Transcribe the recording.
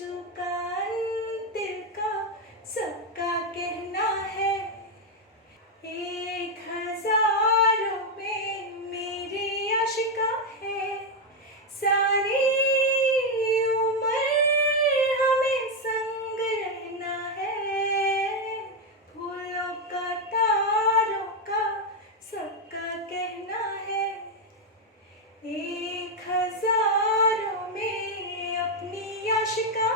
आंसू का अंतिल का सबका कहना है, 1000 में मेरी आशिका है। सारी उम्र हमें संग रहना है, फूलों का तारों का सबका कहना है। 1000 में अपनी आशिका